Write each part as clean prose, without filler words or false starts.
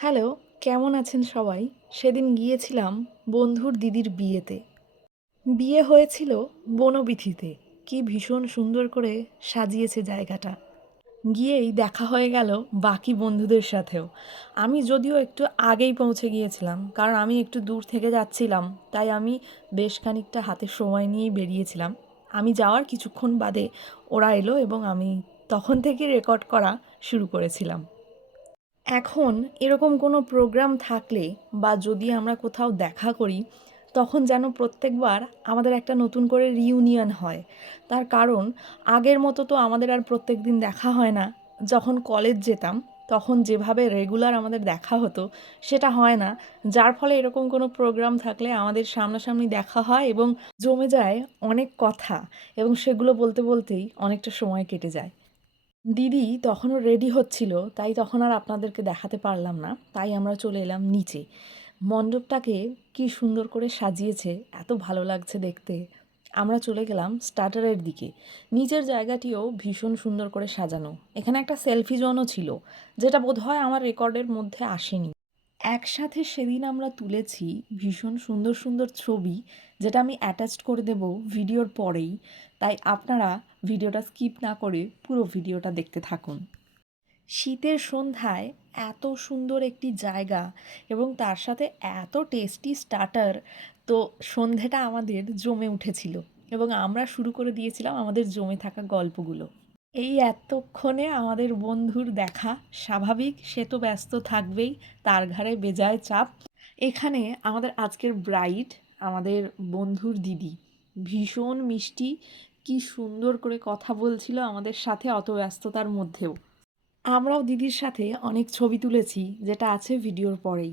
Hello, কেমন আছেন সবাই? সেদিন গিয়েছিলাম বন্ধুর দিদির বিয়েতে। বিয়ে হয়েছিল বনবীথিতে। কি ভীষণ সুন্দর করে সাজিয়েছে জায়গাটা। গিয়েই দেখা হয়ে গেল বাকি বন্ধুদের সাথেও। আমি যদিও একটু আগেই পৌঁছে গিয়েছিলাম, কারণ আমি একটু দূর থেকে যাচ্ছিলাম, তাই আমি বেশ খানিকটা হাতে সময় নিয়েই বেরিয়েছিলাম। আমি যাওয়ার কিছুক্ষণ বাদে ওরা এলো এবং আমি তখন থেকে রেকর্ড করা শুরু করেছিলাম। এখন এরকম কোনো প্রোগ্রাম থাকলে বা যদি আমরা কোথাও দেখা করি, তখন যেন প্রত্যেকবার আমাদের একটা নতুন করে রিইউনিয়ন হয়। তার কারণ আগের মতো তো আমাদের আর প্রত্যেকদিন দেখা হয় না। যখন কলেজ যেতাম তখন যেভাবে রেগুলার আমাদের দেখা হতো সেটা হয় না। যার ফলে এরকম কোনো প্রোগ্রাম থাকলে আমাদের সামনাসামনি দেখা হয় এবং জমে যায় অনেক কথা, এবং সেগুলো বলতে বলতেই অনেকটা সময় কেটে যায়। দিদি তখনও রেডি হচ্ছিল, তাই তখন আর আপনাদেরকে দেখাতে পারলাম না। তাই আমরা চলে এলাম নিচে। মণ্ডপটাকে কি সুন্দর করে সাজিয়েছে, এত ভালো লাগছে দেখতে। আমরা চলে গেলাম স্টার্টারের দিকে। নিচের জায়গাটিও ভীষণ সুন্দর করে সাজানো। এখানে একটা সেলফি জোনও ছিল, যেটা বোধহয় আমার রেকর্ডের মধ্যে আসেনি। একসাথে সেদিন আমরা তুলেছি ভীষণ সুন্দর সুন্দর ছবি, যেটা আমি অ্যাটাচড করে দেব ভিডিওর পরেই। তাই আপনারা ভিডিওটা স্কিপ না করে পুরো ভিডিওটা দেখতে থাকুন। শীতের সন্ধ্যায় এত সুন্দর একটি জায়গা এবং তার সাথে এত টেস্টি স্টার্টার, তো সন্ধেটা আমাদের জমে উঠেছিল এবং আমরা শুরু করে দিয়েছিলাম আমাদের জমে থাকা গল্পগুলো। এই এতক্ষণে আমাদের বন্ধুর দেখা স্বাভাবিক, সে তো ব্যস্ত থাকবেই, তার ঘাড়ে বেজায় চাপ। এখানে আমাদের আজকের ব্রাইড, আমাদের বন্ধুর দিদি, ভীষণ মিষ্টি, কি সুন্দর করে কথা বলছিল আমাদের সাথে অত ব্যস্ততার মধ্যেও। আমরাও দিদির সাথে অনেক ছবি তুলেছি, যেটা আছে ভিডিওর পরেই।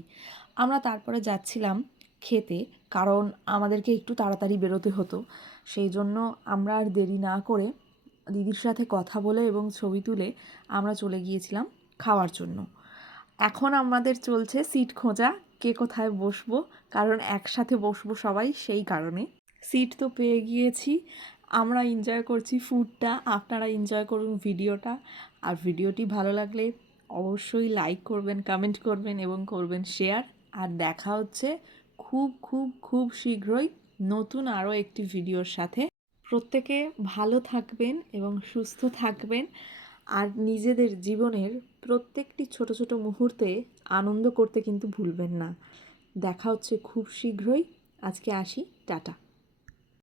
আমরা তারপরে যাচ্ছিলাম খেতে, কারণ আমাদেরকে একটু তাড়াতাড়ি বেরোতে হতো। সেই জন্য আমরা আর দেরি না করে দিদির সাথে কথা বলে এবং ছবি তুলে আমরা চলে গিয়েছিলাম খাওয়ার জন্য। এখন আমাদের চলছে সিট খোঁজা, কে কোথায় বসবো, কারণ একসাথে বসবো সবাই, সেই কারণে। সিট তো পেয়ে গিয়েছি, আমরা এনজয় করছি ফুডটা, আপনারা এনজয় করুন ভিডিওটা। আর ভিডিওটি ভালো লাগলে অবশ্যই লাইক করবেন, কমেন্ট করবেন এবং করবেন শেয়ার। আর দেখা হচ্ছে খুব খুব খুব শীঘ্রই নতুন আরও একটি ভিডিওর সাথে। প্রত্যেকে ভালো থাকবেন এবং সুস্থ থাকবেন, আর নিজেদের জীবনের প্রত্যেকটি ছোট ছোট মুহূর্তে আনন্দ করতে কিন্তু ভুলবেন না। দেখা হচ্ছে খুব শীঘ্রই। আজকে আসি, টাটা।